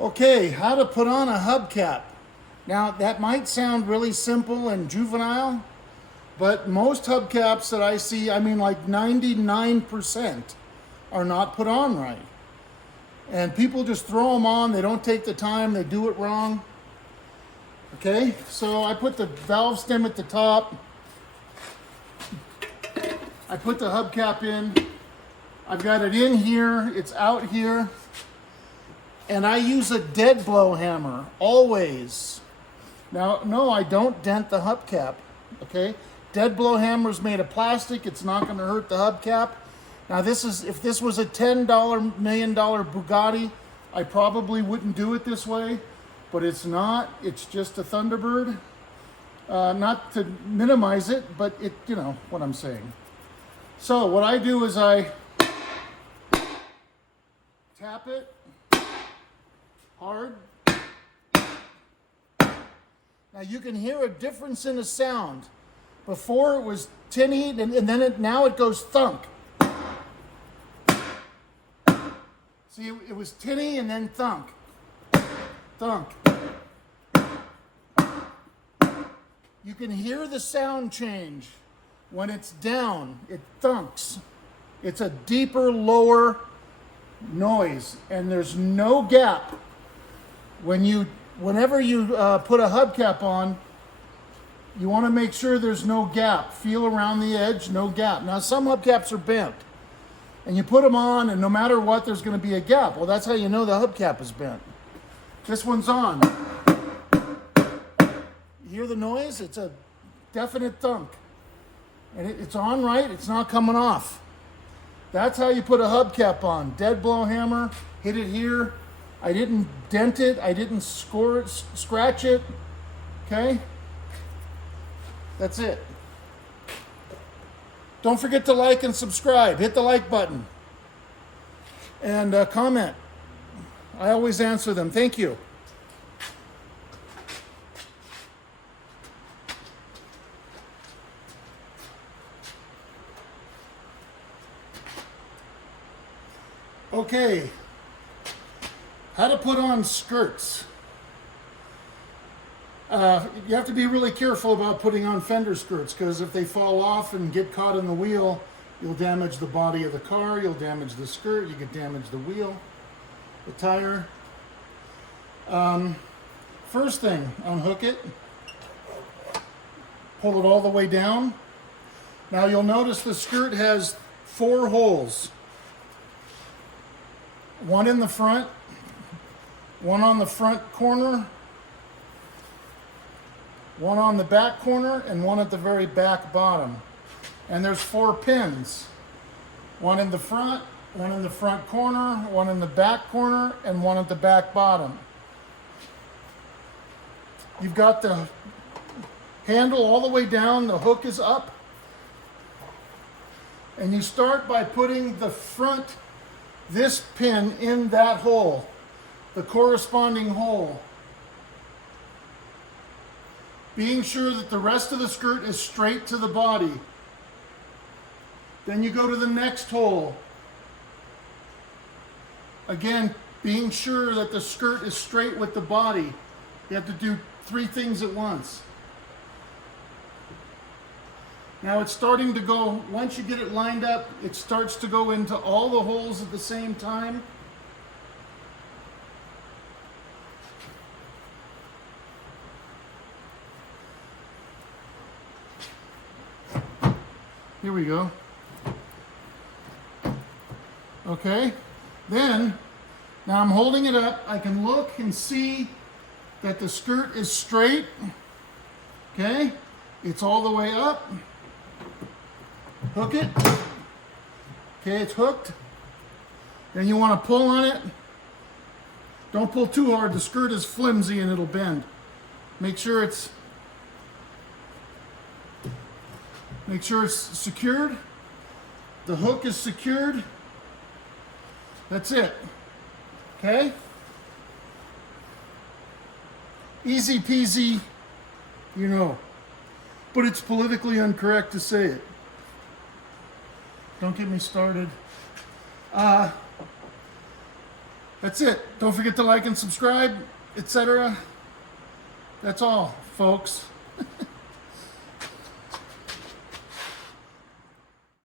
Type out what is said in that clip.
Okay, how to put on a hubcap. Now, that might sound really simple and juvenile, but most hubcaps that I see, I mean like 99%, are not put on right. And people just throw them on, they don't take the time, they do it wrong. Okay, so I put the valve stem at the top. I put the hubcap in. I've got it in here, it's out here. And I use a dead blow hammer, always. Now, no, I don't dent the hubcap, okay? Dead blow hammer is made of plastic. It's not gonna hurt the hubcap. Now, if this was a $10 million Bugatti, I probably wouldn't do it this way, but it's not. It's just a Thunderbird. Not to minimize it, but you know what I'm saying. So what I do is I tap it hard. Now you can hear a difference in the sound. Before it was tinny, and then now it goes thunk. See, it was tinny and then thunk. Thunk. You can hear the sound change. When it's down, it thunks. It's a deeper, lower noise, and there's no gap. Whenever you put a hubcap on, you want to make sure there's no gap. Feel around the edge, no gap. Now, some hubcaps are bent, and you put them on, and no matter what, there's going to be a gap. Well, that's how you know the hubcap is bent. This one's on. You hear the noise? It's a definite thunk. And it's on right, it's not coming off. That's how you put a hubcap on. Dead blow hammer, hit it here. I didn't dent it, I didn't score it, scratch it, okay? That's it. Don't forget to like and subscribe. Hit the like button. And comment. I always answer them. Thank you. Okay, how to put on skirts. You have to be really careful about putting on fender skirts, because if they fall off and get caught in the wheel, you'll damage the body of the car, you'll damage the skirt, you could damage the wheel, the tire. First thing, unhook it, pull it all the way down. Now you'll notice the skirt has 4 holes. One in the front, one on the front corner, one on the back corner, and one at the very back bottom. And there's 4 pins. One in the front corner, one in the back corner, and one at the back bottom. You've got the handle all the way down, the hook is up. And you start by putting this pin in that hole, the corresponding hole. Being sure that the rest of the skirt is straight to the body. Then you go to the next hole. Again, being sure that the skirt is straight with the body. You have to do 3 things at once. Now it's starting to go, once you get it lined up, it starts to go into all the holes at the same time. Here we go. Okay, then, now I'm holding it up. I can look and see that the skirt is straight. Okay, it's all the way up. Hook it. Okay, it's hooked. Then you want to pull on it. Don't pull too hard. The skirt is flimsy and it'll bend. Make sure it's secured. The hook is secured. That's it. Okay? Easy peasy, you know. But it's politically incorrect to say it. Don't get me started. That's it. Don't forget to like and subscribe, etc. That's all, folks.